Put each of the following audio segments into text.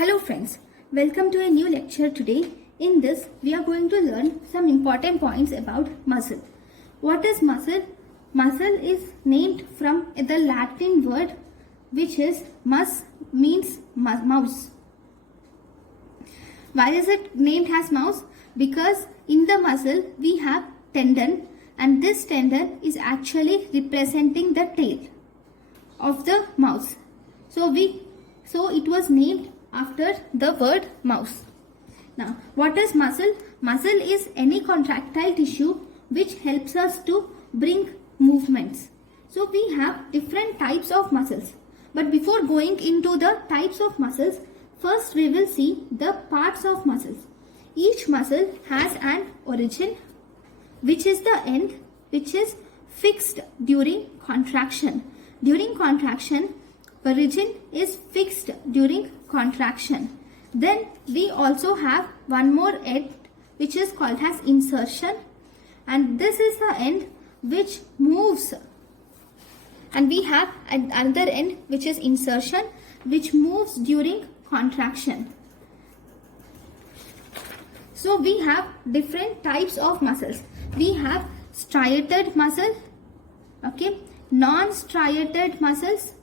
Hello friends, welcome to a new lecture today. In this, we are going to learn some important points about muscle. What is muscle? Muscle is named from the Latin word which is mus, means mouse. Why is it named as mouse? Because in the muscle we have tendon, and this tendon is actually representing the tail of the mouse. So it was named after the word mouse. Now, what is muscle? Muscle is any contractile tissue which helps us to bring movements. So we have different types of muscles. But before going into the types of muscles, first we will see the parts of muscles. Each muscle has an origin, which is the end, which is fixed during contraction. During contraction, origin is fixed during contraction. Then we also have one more end which is called as insertion, and this is the end which moves, and we have another end which is insertion which moves during contraction. So we have different types of muscles. We have striated muscle, non-striated muscles,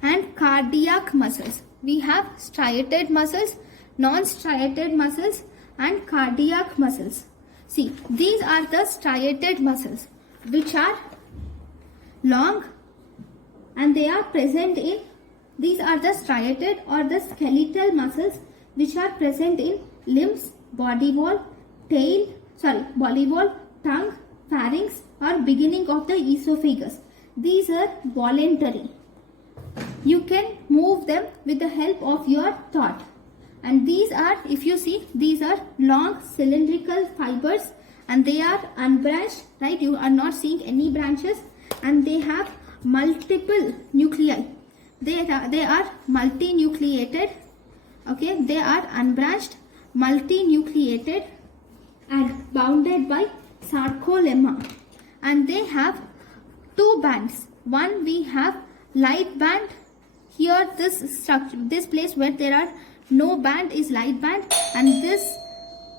and cardiac muscles. We have striated muscles, non-striated muscles, and cardiac muscles. See, these are the striated muscles which are long, and they are present in, these are the striated or the skeletal muscles which are present in limbs, body wall, tongue, pharynx, or beginning of the esophagus. These are voluntary. You can move them with the help of your thought. And these are, if you see, these are long cylindrical fibers, and they are unbranched, right? You are not seeing any branches, and they have multiple nuclei. They are multinucleated. Okay, they are unbranched, multinucleated, and bounded by sarcolemma. And they have two bands. One, we have light band. Here, this place where there are no band is light band, and this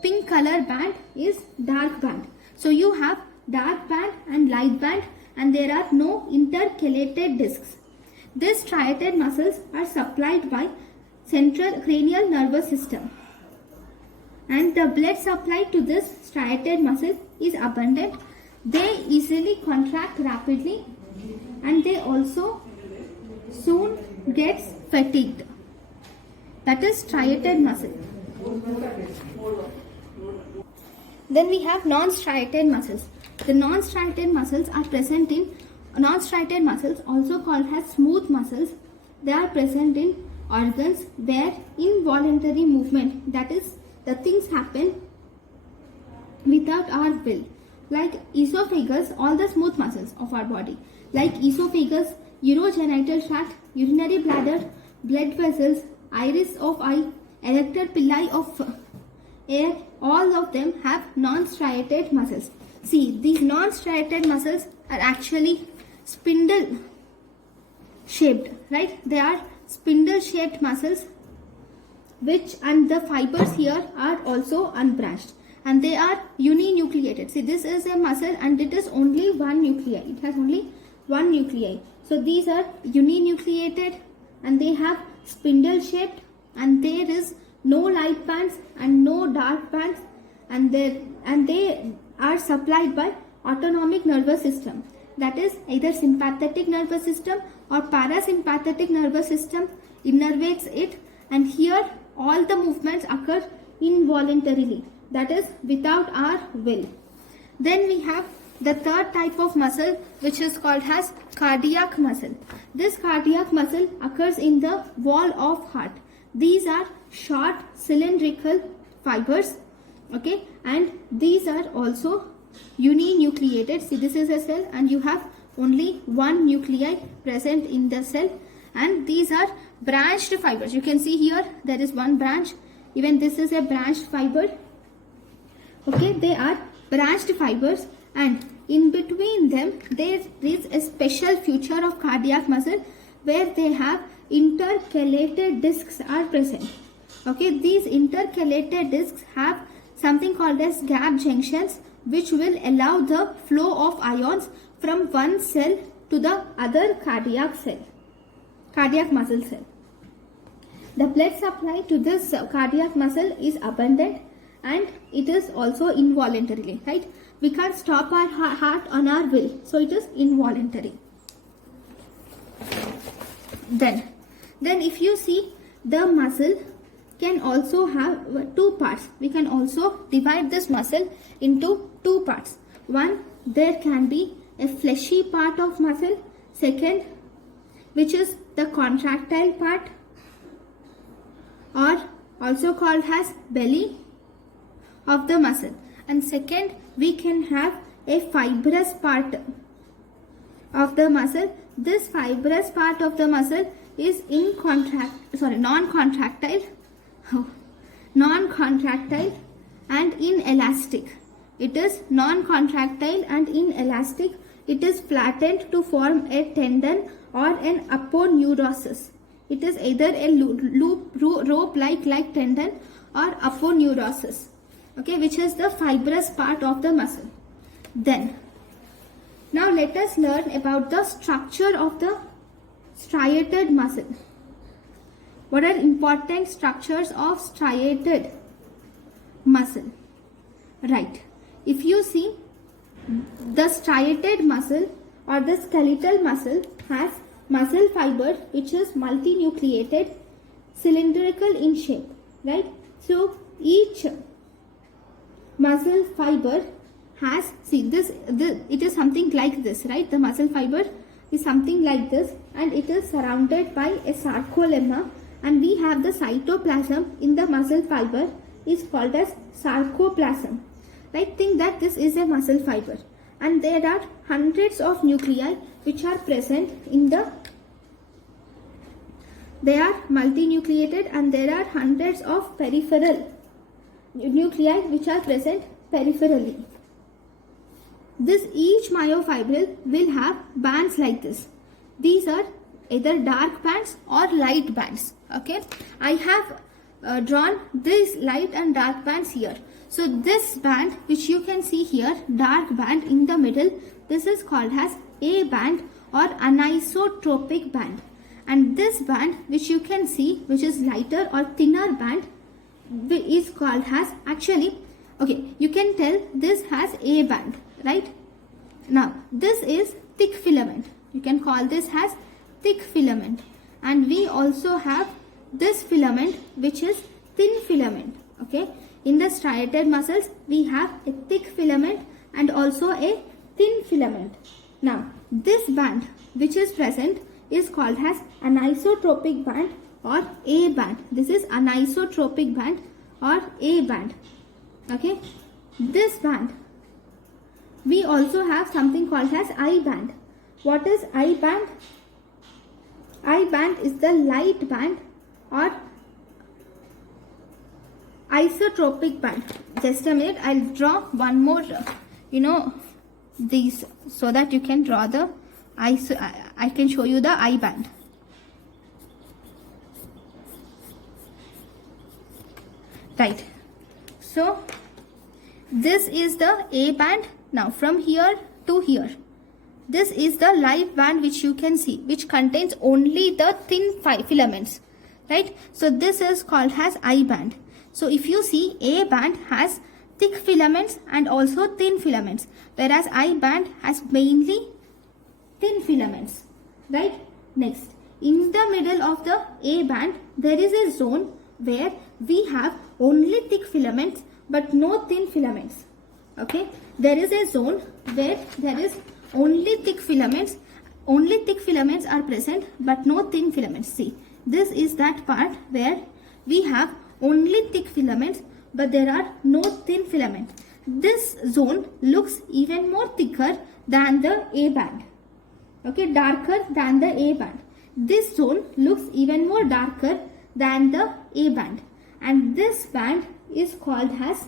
pink color band is dark band. So you have dark band and light band, and there are no intercalated discs. These striated muscles are supplied by central cranial nervous system, and the blood supply to this striated muscle is abundant. They easily contract rapidly, and they also soon gets fatigued. That is striated muscle. Then we have non-striated muscles. The non-striated muscles are present in, non-striated muscles also called as smooth muscles. They are present in organs where involuntary movement, that is, the things happen without our will. Like esophagus, all the smooth muscles of our body, like esophagus, urogenital tract, urinary bladder, blood vessels, iris of eye, erector pili of air, all of them have non-striated muscles. See, these non-striated muscles are actually spindle shaped, right? They are spindle shaped muscles, and the fibers here are also unbranched, and they are uninucleated. See, this is a muscle and it is only one nuclei. It has only one nuclei. So these are uninucleated, and they have spindle shaped, and there is no light bands and no dark bands, and they are supplied by autonomic nervous system. That is either sympathetic nervous system or parasympathetic nervous system innervates it, and here all the movements occur involuntarily, that is without our will. Then we have the third type of muscle, which is called as cardiac muscle. This cardiac muscle occurs in the wall of heart. These are short cylindrical fibers, okay, and these are also uninucleated. See, this is a cell, and you have only one nuclei present in the cell, and these are branched fibers. You can see here there is one branch. Even this is a branched fiber. Okay, they are branched fibers, and in between them there is a special feature of cardiac muscle where they have intercalated discs are present. Okay, these intercalated discs have something called as gap junctions, which will allow the flow of ions from one cell to the other cardiac muscle cell. The blood supply to this cardiac muscle is abundant, and it is also involuntarily, right? We can't stop our heart on our will, so it is involuntary. Then if you see, the muscle can also have two parts. We can also divide this muscle into two parts. One, there can be a fleshy part of muscle. Second, which is the contractile part, or also called as belly of the muscle. And second, we can have a fibrous part of the muscle. This fibrous part of the muscle is non-contractile and inelastic. It is non-contractile and inelastic. It is flattened to form a tendon or an aponeurosis. It is either a rope-like tendon or aponeurosis, okay, which is the fibrous part of the muscle. Then, now let us learn about the structure of the striated muscle. What are important structures of striated muscle? Right. If you see, the striated muscle or the skeletal muscle has muscle fiber which is multinucleated, cylindrical in shape, right? So each muscle fiber has, see this, it is something like this, right? The muscle fiber is something like this, and it is surrounded by a sarcolemma, and we have the cytoplasm in the muscle fiber is called as sarcoplasm, right? Think that this is a muscle fiber, and there are hundreds of nuclei which are present in the, they are multinucleated, and there are hundreds of peripheral nuclei which are present peripherally. This each myofibril will have bands like this. These are either dark bands or light bands. Okay, I have drawn these light and dark bands here. So this band which you can see here, dark band in the middle, this is called as A band or anisotropic band. And this band which you can see, which is lighter or thinner band, is called as, actually, okay, you can tell this has A band, right? Now this is thick filament. You can call this as thick filament. And we also have this filament which is thin filament. Okay, in the striated muscles we have a thick filament and also a thin filament. Now this band which is present is called as anisotropic band or A band. This is anisotropic band or A band. Okay, this band, we also have something called as I band. What is I band? I band is the light band or isotropic band. Just a minute, I'll draw one more, these, so that you can draw the I can show you the I band. Right. So this is the A band. Now from here to here, this is the light band which you can see, which contains only the thin filaments, right? So this is called as I band. So if you see, A band has thick filaments and also thin filaments, whereas I band has mainly thin filaments, right? Next, in the middle of the A band, there is a zone where we have only thick filaments but no thin filaments. Okay, there is a zone where there is only thick filaments are present but no thin filaments. See, this is that part where we have only thick filaments but there are no thin filaments. This zone looks even more thicker than the A band. Okay, darker than the A band. This zone looks even more darker than the A band, and this band is called as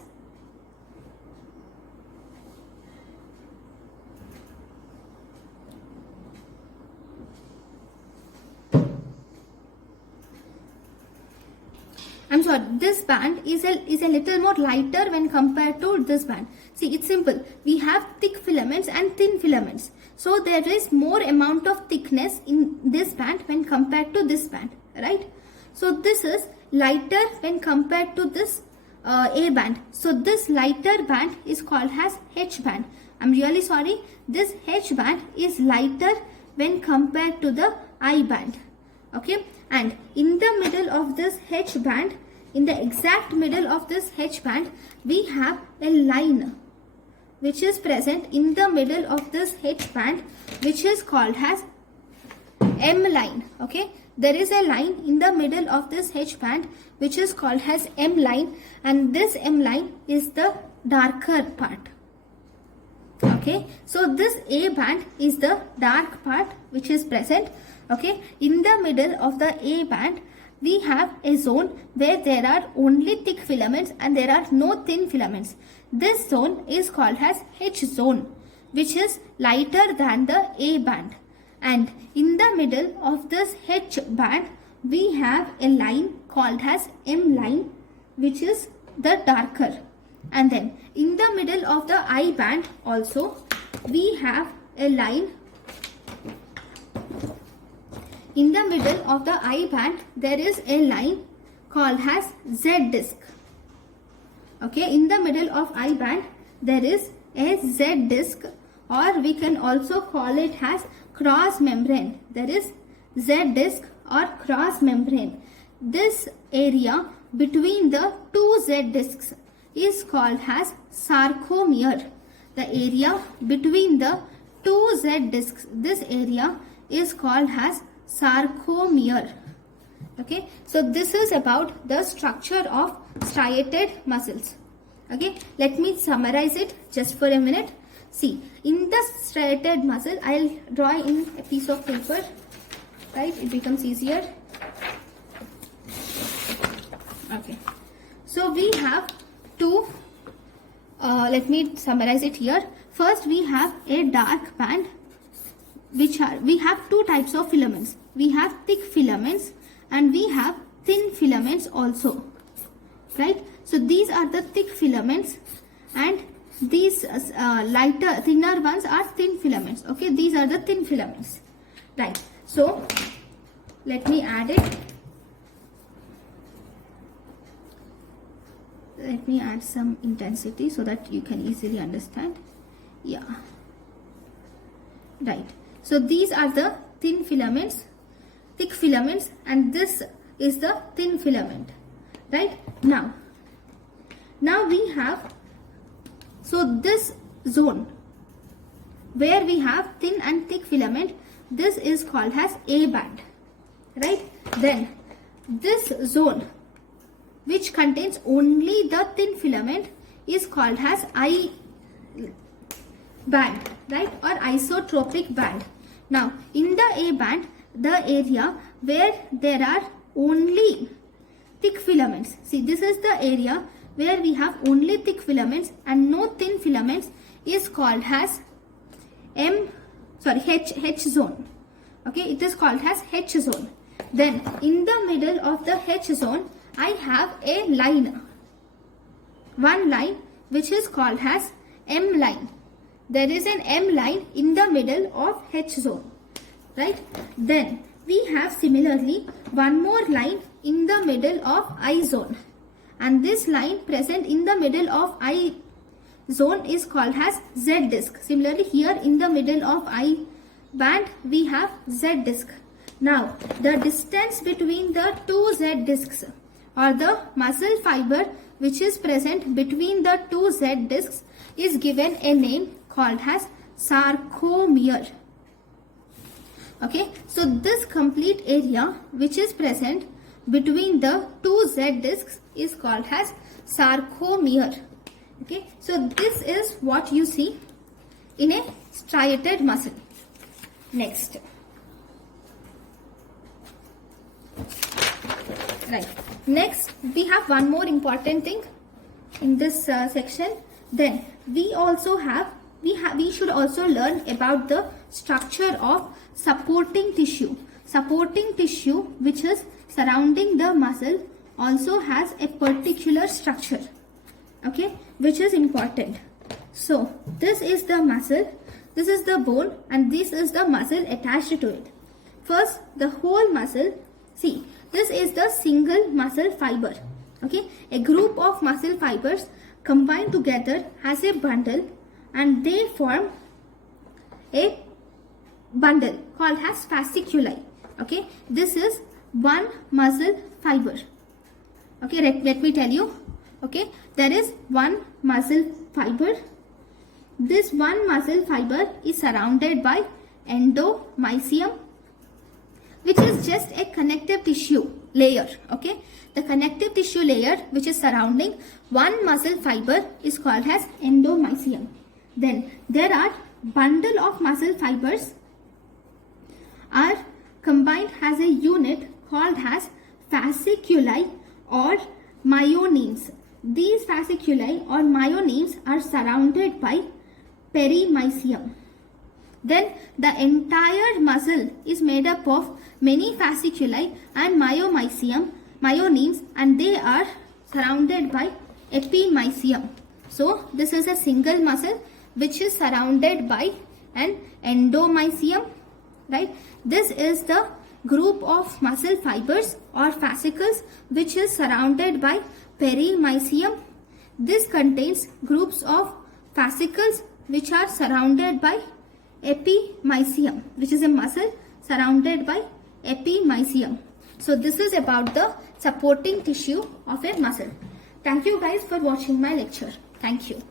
this band is a little more lighter when compared to this band. See, it's simple. We have thick filaments and thin filaments. So there is more amount of thickness in this band when compared to this band, right? So this is lighter when compared to this A band. So this lighter band is called as H band. I'm really sorry. This H band is lighter when compared to the I band. Okay, and in the middle of this H band, in the exact middle of this H band, we have a line which is present in the middle of this H band, which is called as M line. Okay, there is a line in the middle of this H band which is called as M line, and this M line is the darker part. Okay, so this A band is the dark part which is present. Okay, in the middle of the A band, we have a zone where there are only thick filaments and there are no thin filaments. This zone is called as H zone, which is lighter than the A band. And in the middle of this H band, we have a line called as M line, which is the darker. And then in the middle of the I band also, we have a line. In the middle of the I band, there is a line called as Z disc. Okay, in the middle of I band, there is a Z disc, or we can also call it as cross membrane. There is Z disc or cross membrane. This area between the two Z discs is called as sarcomere. The area between the two Z discs, this area is called as sarcomere. Okay, so this is about the structure of striated muscles. Okay, let me summarize it just for a minute. See, in the striated muscle, I'll draw in a piece of paper, right? It becomes easier. Okay, so we have two, let me summarize it here. First, we have a dark band, we have two types of filaments. We have thick filaments and we have thin filaments also, right? So these are the thick filaments and these thinner ones are thin filaments. Okay, these are the thin filaments, right? So let me add it. Let me add some intensity so that you can easily understand. Yeah, right. So these are the thin filaments, thick filaments, and this is the thin filament, right? Now we have, so this zone where we have thin and thick filament, this is called as A band, right? Then this zone which contains only the thin filament is called as I band, right, or isotropic band. Now in the A band, the area where there are only thick filaments, see, this is the area where we have only thick filaments and no thin filaments, is called as H zone. Okay, it is called as H zone. Then in the middle of the H zone, I have a line, one line which is called as M line. There is an M line in the middle of H zone, right? Then we have similarly one more line in the middle of I zone, and this line present in the middle of I zone is called as Z disc. Similarly, here in the middle of I band we have Z disc. Now the distance between the two Z discs, or the muscle fiber which is present between the two Z discs, is given a name called as sarcomere. Okay, so this complete area which is present between the two Z discs is called as sarcomere. Okay, so this is what you see in a striated muscle. Next, right, next we have one more important thing in this section. Then we also have, we should also learn about the structure of supporting tissue which is surrounding the muscle also has a particular structure, okay, which is important. So this is the muscle, this is the bone, and this is the muscle attached to it. First, the whole muscle, see, this is the single muscle fiber, okay. A group of muscle fibers combined together as a bundle, and they form a bundle called as fasciculi, okay. This is one muscle fiber, okay. Let me tell you, okay. There is one muscle fiber. This one muscle fiber is surrounded by endomysium, which is just a connective tissue layer, okay. The connective tissue layer which is surrounding one muscle fiber is called as endomysium. Then there are bundle of muscle fibers are combined as a unit called as fasciculi or myonemes. These fasciculi or myonemes are surrounded by perimysium. Then the entire muscle is made up of many fasciculi and myonemes, and they are surrounded by epimysium. So this is a single muscle which is surrounded by an endomysium, right? This is the group of muscle fibers or fascicles which is surrounded by perimysium. This contains groups of fascicles which are surrounded by epimysium, which is a muscle surrounded by epimysium. So this is about the supporting tissue of a muscle. Thank you guys for watching my lecture. Thank you.